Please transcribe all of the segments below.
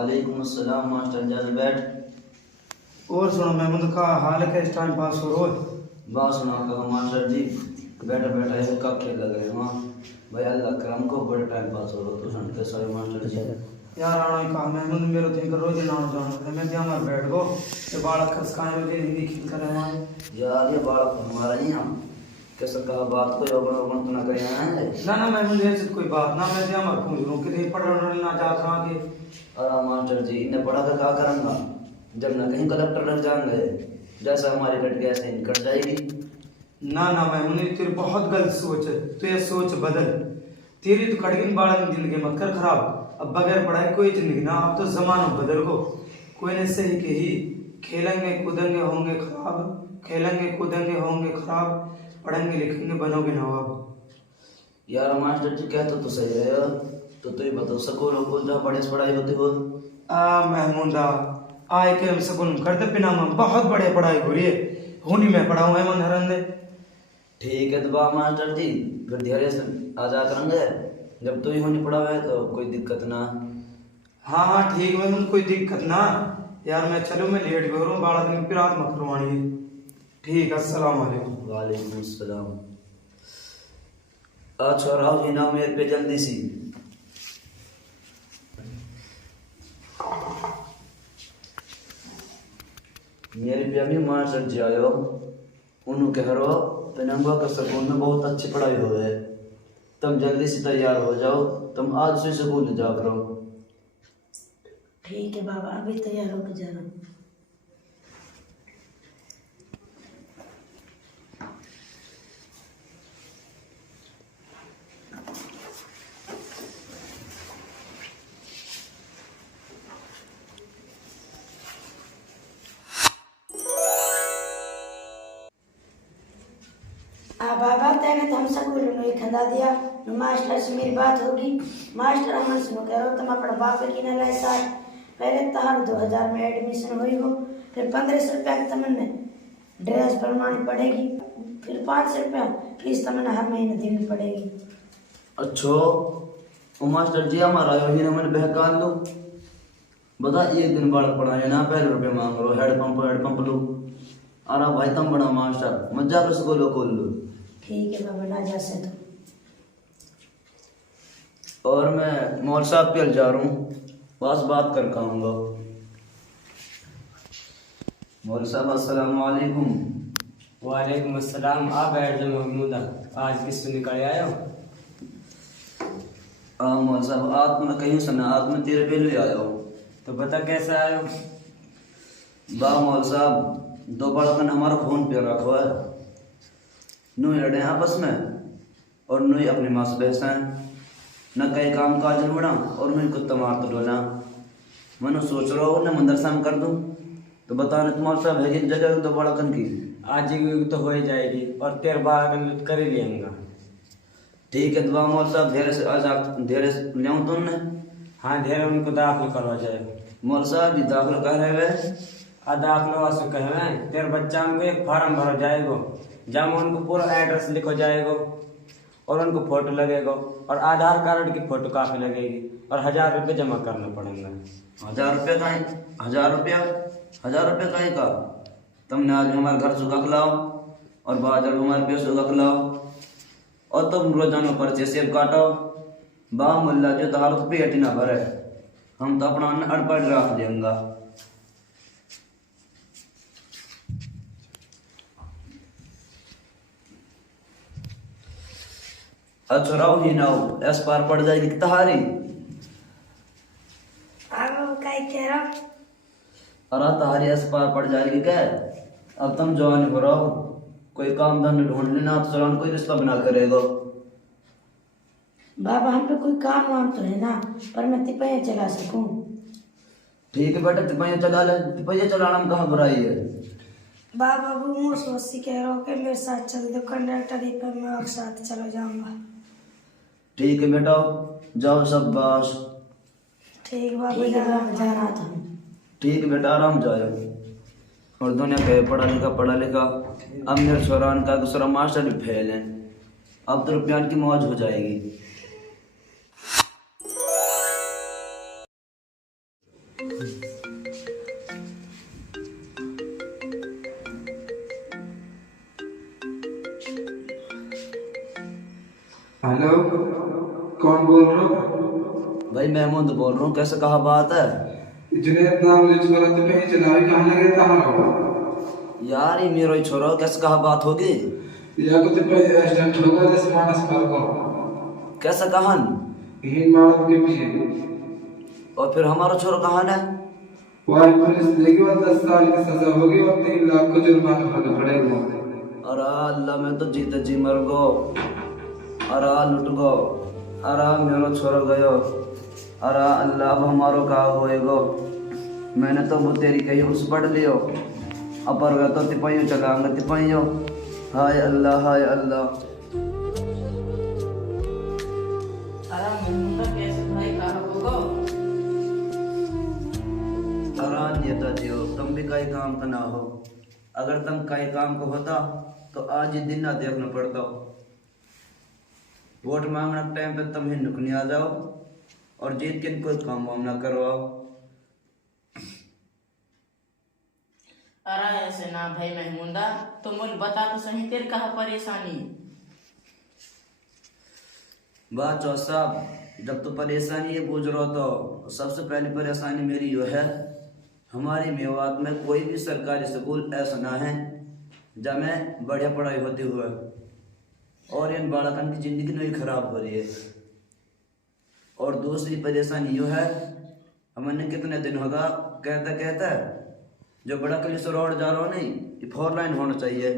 वालेकुम अस्सलाम मास्टर जान बैठ। और सुनो महमूद का हाल है, इस टाइम पास हो रोज बात सुना कहा मास्टर जी, बैठा बैठा है का खेल लग रहे वहाँ भाई अल्लाह करम को बड़े टाइम पास हो रहा तो सुनते सारे मास्टर जी यार आना का महमूद मेरो दिन रोज ना जानो मैं दिया मर बैठ गो ये बालक खसकाए रोज हिंदी खेल कर हमारे यार। ये बात हमारा ही हम कैसे कहा बात कोई अगल अगल तो ना करे हैं ना महमूद ऐसी कोई बात ना, मैं दिया मर पूछ लूँ कि पढ़ने ना जात रहा कि अरे मास्टर जी इन्हें पढ़ा कर क्या करूँगा जब ना कहीं कलेक्टर लग जाएंगे जैसा हमारी कट गया ऐसे कट जाएगी। ना महमूद तेरी बहुत गलत सोच है, तो ये सोच बदल। तेरी तो कटगिन बालक जिंदगी मत कर खराब, अब बगैर पढ़ाई कोई जिंदगी ना, अब तो जमाना बदल गो। कोई ने सही के ही खेलेंगे कूदेंगे होंगे खराब, खेलेंगे कूदेंगे होंगे खराब, पढ़ेंगे लिखेंगे बनोगे नवाब। यार मास्टर जी कहते तो सही रहे तो तू ही बताओ स्कूल को जहाँ बड़े से पढ़ाई होती हो। महमूदा आए के हम स्कूल में करते पिना में बहुत बड़े पढ़ाई हो रही है, होनी मैं पढ़ाऊँ है मन हरन दे। ठीक है तो बा मास्टर जी फिर धैर्य से आ जा करेंगे, जब तू ही होनी पड़ा हुआ है तो कोई दिक्कत ना। हाँ ठीक है, कोई दिक्कत ना यार, मैं चलो मैं लेट हो रहा हूँ, बालक ने फिर रात मत करवानी है। ठीक है, अस्सलाम वालेकुम। वालेकुम अस्सलाम। अच्छा राव जी ना मेरे पे जल्दी सी। मेरे पे अभी मास्टर जी आयो उन्होंने कह रहा पेनंगा का स्कूल में बहुत अच्छी पढ़ाई हो है, तुम जल्दी से तैयार हो जाओ, तुम आज से स्कूल जा करो। ठीक है बाबा, अभी तैयार होकर जा रहा हूँ। बाबा तेने तो हम स्कूल में खंदा दिया, मास्टर से मेरी बात होगी। मास्टर हमन से कह रहा तुम अपना बाप की न लाए साथ, पहले तहार 2000 में एडमिशन हुई हो, फिर 1500 रुपया की तमन्ने ड्रेस बनवानी पड़ेगी, फिर 500 रुपया फीस तमन्ने हर महीने देनी पड़ेगी। अच्छो वो मास्टर जी हमारा योगी ने मैंने बहकान लो, बता एक दिन बालक पढ़ाए ना पहले रुपये मांग लो, हेड पंप लो। अरे भाई तुम बड़ा मास्टर मत जाकर स्कूल खोल लो। ठीक है बाबा, ना जा से तो। और मैं मौल साहब पे जा रहा हूँ, बस बात कर कहूँगा। मौल साहब अस्सलाम वालेकुम। वालेकुम अस्सलाम। आप बैठ जाओ महमूदा, आज किस से निकल आए हो? मौल साहब आज तो मैं कहीं सुना, आज मैं तेरे पहले आया हूँ। तो बता कैसे आए हो? बा मौल साहब दो बड़कन हमारा फोन पे रखो है, नू लड़े आपस में और नू अपनी माँ से बहस हैं, न कई काम काज बड़ा और नू कुत्ता मार तो डोला। मैंने सोच रहा हूँ न मंदरसा में कर दूँ, तो बताने तुम्हारे साहब है जगह दो बड़कन की आज ही तो हो ही जाएगी और 13-12 कर ही लेंगे। ठीक है दुआ मौल साहब धीरे से आज धीरे से ले तुमने। हाँ धीरे उनको दाखिल करवा जाए। मौल साहब जी दाखिल कर रहे हुए दाखिल वास्ते कहे तेरे बच्चा को एक फार्म भरा जाएगा, जहाँ में उनको पूरा एड्रेस लिखो जाएगा और उनको फोटो लगेगा और आधार कार्ड की फोटो काफी लगेगी और 1000 रुपये जमा करना पड़ेगा। 1000 रुपये का है? 1000 रुपये का है का? तुमने आज हमारे घर सुखा खिलाओ और बाजार हमारे पे सुखा खिलाओ और तुम रोजाना पर्चे सेब काटो। बा मुल्ला जो तार तो पेट ना भरे, हम तो अपना अनपढ़ रख देंगे। अच्छा राव ही नाव एस पार पड़ जाएगी तहारी। अरे तहारी एस पार पड़ जाएगी क्या? अब तुम जवान हो रहो, कोई काम धंधा ढूंढ लेना तो चलान कोई रिश्ता बना करेगा। बाबा हम पे कोई काम वाम तो है ना, पर मैं तिपैया चला सकूं। ठीक है बेटा तिपैया चला ले, तिपैया चलाना में कहाँ बुराई है। बाबा वो मोसी कह रहा हूँ कि मेरे साथ चल दो कंडक्टर ही पर, मैं आपके साथ चला जाऊंगा। ठीक है बेटा जाओ सब बस। ठीक बाबा जा रहा था। ठीक है बेटा आराम जाओ। और दुनिया के पढ़ा लिखा अब मेरे छोरान का दूसरा मास्टर भी फेल है, अब तो रुपया की मौज हो जाएगी। हेलो, कौन बोल रहे हो? भाई महमूद बोल रहा हूँ, कैसे कहा बात है? जुनैद नाम जो छोरा तो कहीं चलावी कहाँ लगे था हमारा? यार ये मेरो ही छोरो, कैसे कहा बात होगी? या कुछ पे एक्सीडेंट हो गया जैसे मानस कर को कैसा कहान? यही मारो के पीछे और फिर हमारा छोरो कहान है? वही पुलिस लेगी और 10 साल की सजा होगी और 3 लाख को जुर्माना भरना पड़ेगा। अरे अल्लाह, मैं तो जीते जी मर गो। अरे लुट गो। अरे मेरो छोरो गयो। अरे अल्लाह, अब हमारो का होएगो? मैंने तो वो तेरी कही उस पढ़ लियो, अपर गया तो तिपाइयों चलाऊंगा तिपाइयों। हाय अल्लाह, हाय अल्लाह। अरे मुन्ना कैसे भाई कहाँ होगा? अरे नेताजी हो, तुम भी कई काम का ना हो। अगर तुम कई काम को होता तो आज ही दिन ना देखना पड़ता। वोट मांगने के टाइम पे तुम ही नुकनी आ जाओ और जीत के कोई काम वाम ना करवाओ। अरे ऐसे ना भाई महमूदा, तो मुझे बता तो सही तेरे कहाँ परेशानी? बात चौथ साहब, जब तो परेशानी ये पूछ रहा हो तो सबसे पहली परेशानी मेरी यो है, हमारी मेवात में कोई भी सरकारी स्कूल ऐसा ना है जहाँ बढ़िया पढ़ाई होती हुआ, और इन बालकन की जिंदगी नहीं खराब हो रही है। और दूसरी परेशानी यो है, हमने कितने दिन होगा कहता कहता जो बड़ा कलिस रोड जा रहा हो नहीं, ये 4 लाइन होना चाहिए।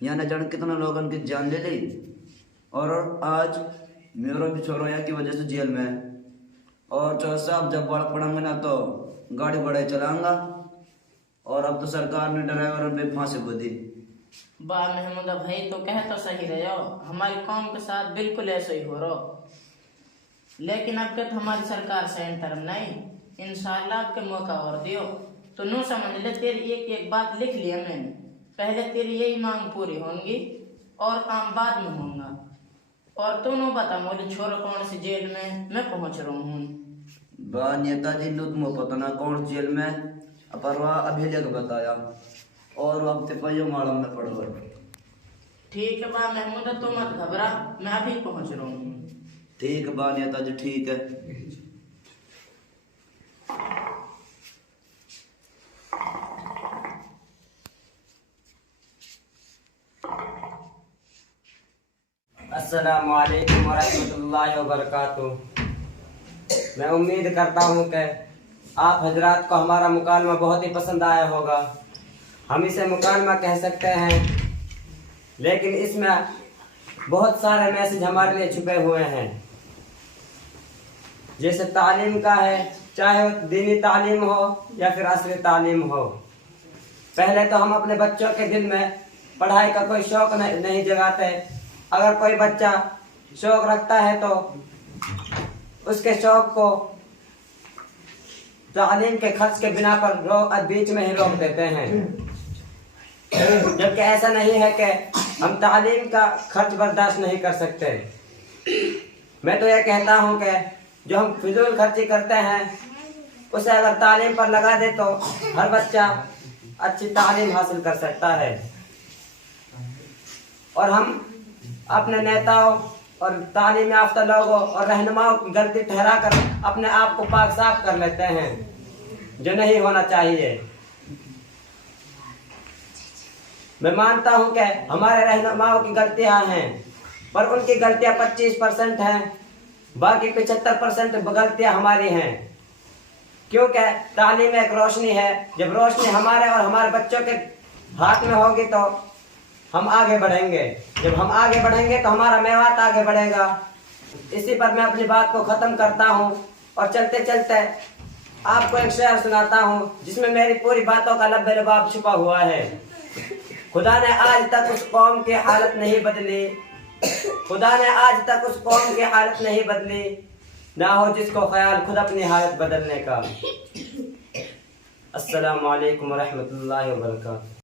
यहाँ न जाने कितने लोगों की जान ले ली, और आज मेरा भी छोरो यहाँ की वजह से जेल में है। और चौथ साहब, जब बालक पढ़ाऊंगा ना तो गाड़ी बड़े चलाऊंगा, और अब तो सरकार ने ड्राइवरों पे फांसी को दी। वाह महमूदा भाई, तो कह तो सही रहे हो, हमारी कौम के साथ बिल्कुल ऐसे ही हो रहा। लेकिन अब के तो हमारी सरकार सेंटर में नहीं, इंशाल्लाह आपके मौका और दियो तो नो समझ ले, तेरी एक एक बात लिख लिया मैंने। पहले तेरी यही मांग पूरी होंगी और काम बाद में होगा। और तू नो बता मुझे छोरो कौन सी जेल में मैं पहुंच रहा हूँ? बा नेताजी नु तुम पता ना कौन जेल में, अपरवा अभी लग बताया, और अब तिपाइयों मालूम में पड़ो। ठीक है बा महमूदा, तू मत घबरा, मैं अभी पहुंच रहा हूँ। ठीक है बा नेताजी, ठीक है। अस्सलामु अलैकुम वरहमतुल्लाहि वबरकातुहू। मैं उम्मीद करता हूँ कि आप हजरात को हमारा मुकालमा बहुत ही पसंद आया होगा। हम इसे मुकालमा कह सकते हैं, लेकिन इसमें बहुत सारे मैसेज हमारे लिए छुपे हुए हैं। जैसे तालीम का है, चाहे वो दीनी तालीम हो या फिर असली तालीम हो। पहले तो हम अपने बच्चों के दिल में पढ़ाई का कोई शौक नहीं जगाते। अगर कोई बच्चा शौक रखता है तो उसके शौक को तालीम के खर्च के बिना पर बीच में ही रोक देते हैं। जबकि ऐसा नहीं है कि हम तालीम का खर्च बर्दाश्त नहीं कर सकते। मैं तो यह कहता हूं कि जो हम फिजूल खर्ची करते हैं उसे अगर तालीम पर लगा दे तो हर बच्चा अच्छी तालीम हासिल कर सकता है। और हम अपने नेताओं और तालीम याफ्ता लोगों और रहनुमाओं की गलती ठहरा कर अपने आप को पाक साफ कर लेते हैं, जो नहीं होना चाहिए। मैं मानता हूं कि हमारे रहनुमाओं की गलतियां हैं, पर उनकी गलतियां 25% हैं, बाकी 75% गलतियां हमारी हैं। क्योंकि तालीम एक रोशनी है। जब रोशनी हमारे और हमारे बच्चों के हाथ में होगी तो हम आगे बढ़ेंगे। जब हम आगे बढ़ेंगे तो हमारा मेवात आगे बढ़ेगा। इसी पर मैं अपनी बात को खत्म करता हूँ और चलते चलते आपको एक शेर सुनाता हूँ, जिसमें मेरी पूरी बातों का लब्बे लबाब छुपा हुआ है। खुदा ने आज तक उस कौम की हालत नहीं बदली, खुदा ने आज तक उस कौम की हालत नहीं बदली, ना हो जिसको ख्याल खुद अपनी हालत बदलने का। अस्सलामु अलैकुम वरहमतुल्लाहि वबरकातुहू।